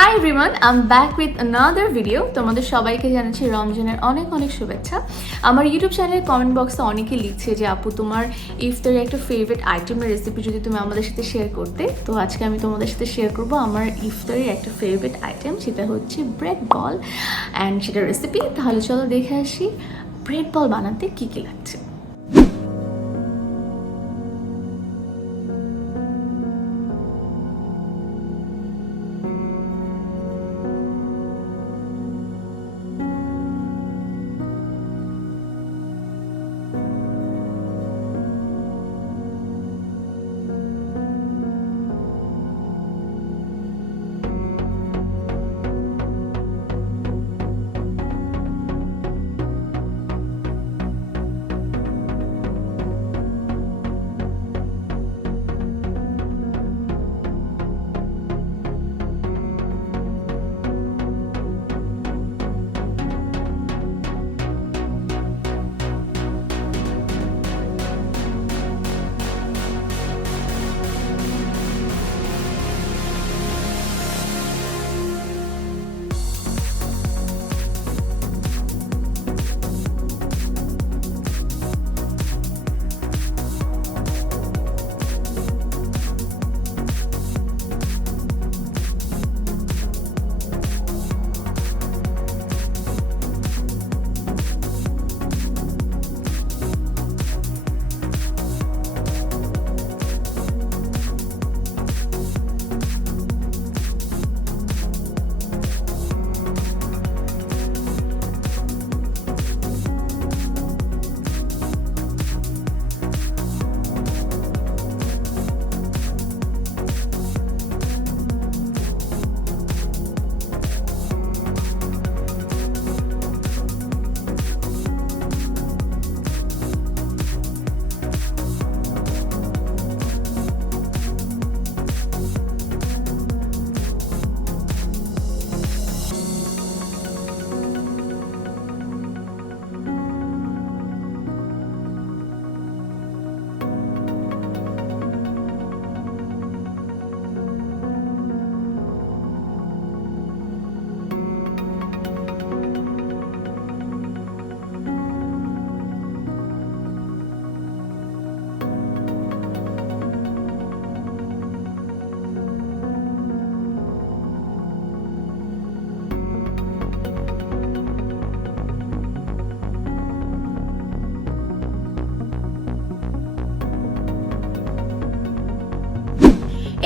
Hi everyone, I am back with another video. তোমাদের সবাইকে জানাচ্ছি রমজানের অনেক অনেক শুভেচ্ছা। আমার ইউটিউব চ্যানেলের কমেন্ট বক্সে অনেকে লিখছে যে আপু তোমার ইফতারের একটা ফেভারিট আইটেমের রেসিপি যদি তুমি আমাদের সাথে শেয়ার করতে। তো আজকে আমি তোমাদের সাথে শেয়ার করব আমার ইফতারের একটা ফেভারিট আইটেম, সেটা হচ্ছে ব্রেড বল অ্যান্ড সেটার রেসিপি। তাহলে চলো দেখে আসি ব্রেড বল বানাতে কী কী লাগছে।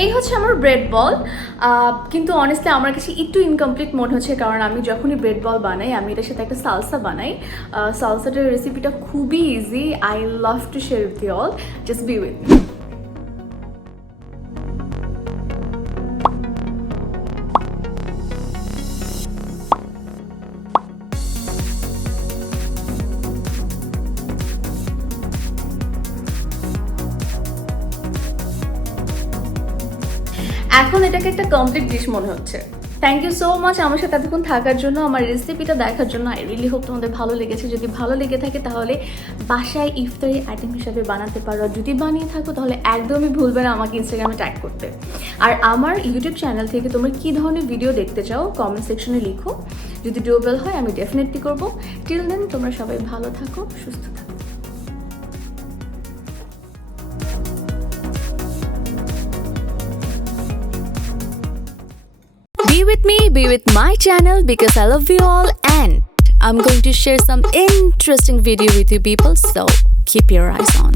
এই হচ্ছে আমার ব্রেড বল। কিন্তু অনেস্টলি আমার কাছে একটু ইনকমপ্লিট মনে হচ্ছে, কারণ আমি যখনই ব্রেড বল বানাই আমি এটার সাথে একটা সালসা বানাই। সালসাটার রেসিপিটা খুবই easy. I love to share with you all, just be with me. এখন এটাকে একটা কমপ্লিট ডিশ মনে হচ্ছে। থ্যাংক ইউ সো মাচ আমার সাথে এতক্ষণ থাকার জন্য, আমার রেসিপিটা দেখার জন্য। আই রিয়েলি হোপ তোমাদের ভালো লেগেছে। যদি ভালো লেগে থাকে তাহলে বাসায় ইফতারি আইটেম হিসাবে বানাতে পারো। যদি বানিয়ে থাকো তাহলে একদমই ভুলবে না আমাকে ইনস্টাগ্রামে ট্যাগ করতে। আর আমার ইউটিউব চ্যানেল থেকে তোমরা কী ধরনের ভিডিও দেখতে চাও কমেন্ট সেকশনে লিখো। যদি ডুয়েবল হয় আমি ডেফিনেটলি করবো। টিল দেন তোমরা সবাই ভালো থাকো, সুস্থ থাকো। Be with me, be with my channel because I love you all and I'm going to share some interesting video with you people, so keep your eyes on.